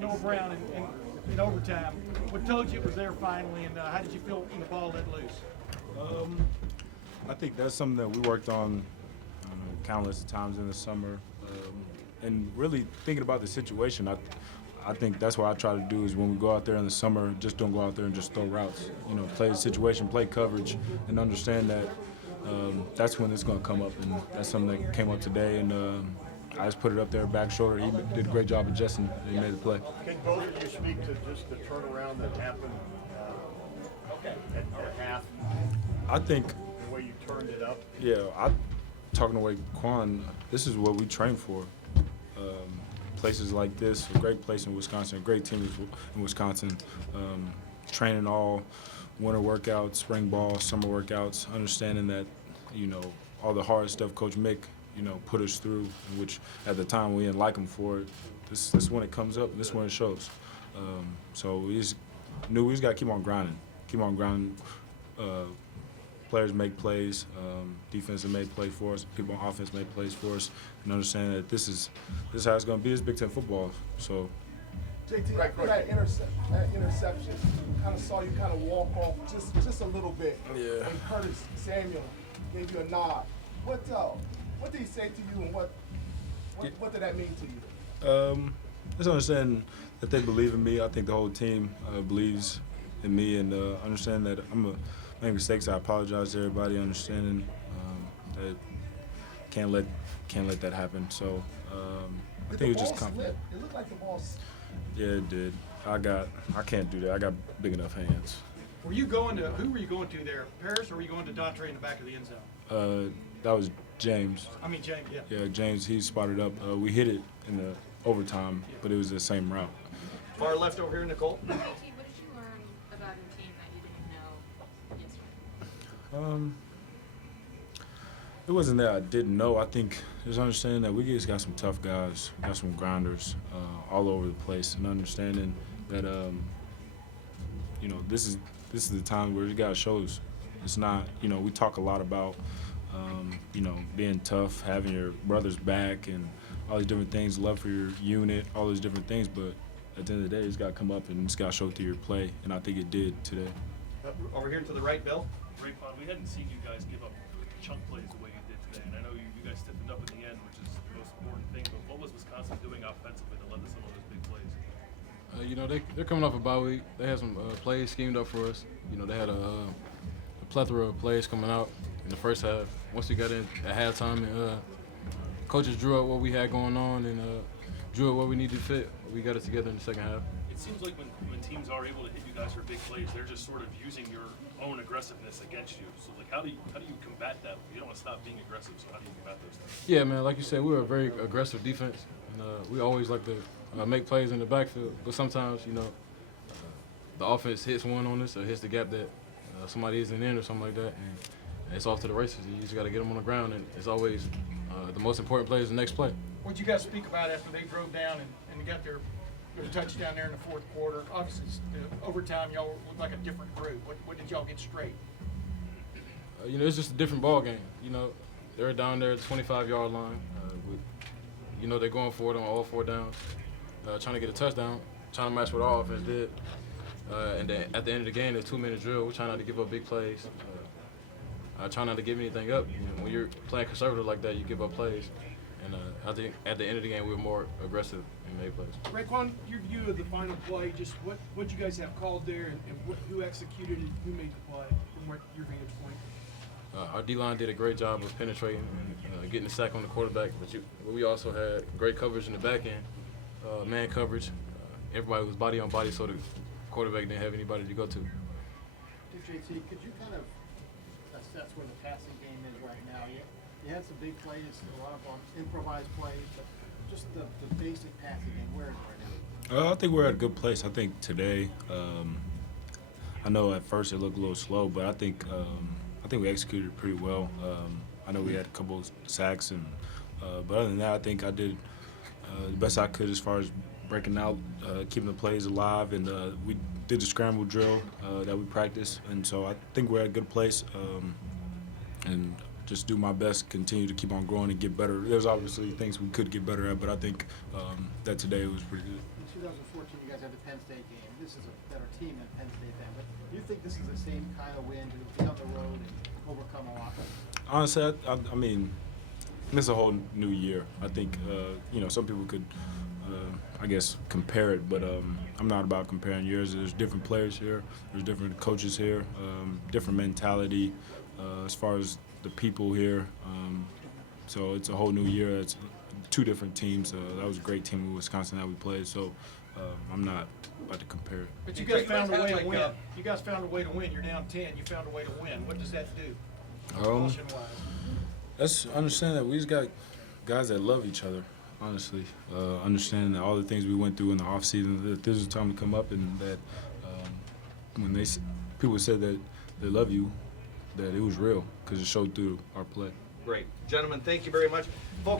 Noah Brown in overtime. What told you it was there finally, and how did you feel when the ball let loose? I think that's something that we worked on countless times in the summer, and really thinking about the situation. I think that's what I try to do is when we go out there in the summer, just don't go out there and just throw routes. Play the situation, play coverage, and understand that that's when it's going to come up, and that's something that came up today. And I just put it up there, back shoulder. He did a great job adjusting, and he made the play. Can both of you speak to just the turnaround that happened at half? I think the way you turned it up. Yeah, talking to Raekwon, this is what we train for. Places like this, a great place in Wisconsin, a great team in Wisconsin, training all winter workouts, spring ball, summer workouts, understanding that, all the hard stuff Coach Mick, put us through, which at the time we didn't like him for it. This is when it comes up, and this is when it shows. So we just knew we just got to keep on grinding. Players make plays, defense have made plays for us, people on offense make plays for us, and understand that this is how it's going to be. It's Big Ten football. So, JT, that interception, kind of saw you kind of walk off just a little bit. Yeah. And Curtis Samuel gave you a nod. What did he say to you, and what did that mean to you? Just understand that they believe in me. I think the whole team believes in me, and understand that make mistakes. I apologize to everybody. Understanding that can't let that happen. So I think it was just confident. It looked like the ball slipped. Yeah, it did. I can't do that. I got big enough hands. Who were you going to there? Paris, or were you going to Daughtry in the back of the end zone? That was James. James, yeah. Yeah, James. He spotted up. We hit it in the overtime, but it was the same route. Far left over here, Nicole. What did you learn about your team that you didn't know yesterday? It wasn't that I didn't know. I think just understanding that we just got some tough guys, got some grinders all over the place, and understanding that this is the time where you got to show us. It's not we talk a lot about being tough, having your brother's back, and all these different things, love for your unit, all those different things, but at the end of the day, it's got to come up and it's got to show through your play, and I think it did today. Over here to the right, Bill. Raekwon, we hadn't seen you guys give up chunk plays the way you did today, and I know you guys stiffened up at the end, which is the most important thing, but what was Wisconsin doing offensively to let some of those big plays? They're coming off a bye week. They had some plays schemed up for us. They had a plethora of plays coming out in the first half. Once we got in at halftime, and coaches drew up what we had going on and drew up what we needed to fit. We got it together in the second half. It seems like when teams are able to hit you guys for big plays, they're just sort of using your own aggressiveness against you. So, how do you combat that? You don't want to stop being aggressive, so how do you combat those things? Yeah, man, like you said, we're a very aggressive defense, and we always like to make plays in the backfield. But sometimes, the offense hits one on us or hits the gap that somebody isn't in or something like that, and it's off to the races. You just got to get them on the ground, and it's always the most important play is the next play. What did you guys speak about after they drove down and got their touchdown there in the fourth quarter? Obviously, overtime, y'all looked like a different group. What did y'all get straight? It's just a different ball game. They're down there at the 25-yard line. They're going for it on all four downs, trying to get a touchdown, trying to match what our offense did. And then at the end of the game, there's 2-minute drill. We're trying not to give up big plays. Try not to give anything up. When you're playing conservative like that, you give up plays. And I think at the end of the game, we were more aggressive and made plays. Raekwon, your view of the final play, just what you guys have called there, and who executed it, who made the play, from your vantage point? Our D-line did a great job of penetrating and getting the sack on the quarterback, but we also had great coverage in the back end, man coverage. Everybody was body on body, so the quarterback didn't have anybody to go to. JT, could you kind of assess where the passing game is right now? You had some big plays, a lot of improvised plays, but just the basic passing game, where is it right now? I think we're at a good place. I think today, I know at first it looked a little slow, but I think we executed pretty well. I know we had a couple of sacks, but other than that, I think I did the best I could as far as breaking out, keeping the plays alive, and we did the scramble drill that we practiced, and so I think we're at a good place, and just do my best, continue to keep on growing and get better. There's obviously things we could get better at, but I think that today was pretty good. In 2014, had the Penn State game. This is a better team than Penn State then. But do you think this is the same kind of win to be on the road and overcome a lot? Honestly, I mean, this is a whole new year. I think, some people could, I guess, compare it, but I'm not about comparing years. There's different players here. There's different coaches here, different mentality as far as the people here. So it's a whole new year. It's two different teams. That was a great team in Wisconsin that we played, so I'm not about to compare it. But you guys found a way to win. You guys found a way to win. You're down 10. You found a way to win. What does that do? Emotion-wise. Let's understand that we just got guys that love each other, honestly. Understanding that all the things we went through in the offseason, that this was time to come up, and that when people said that they love you, that it was real because it showed through our play. Great. Gentlemen, thank you very much. Folks,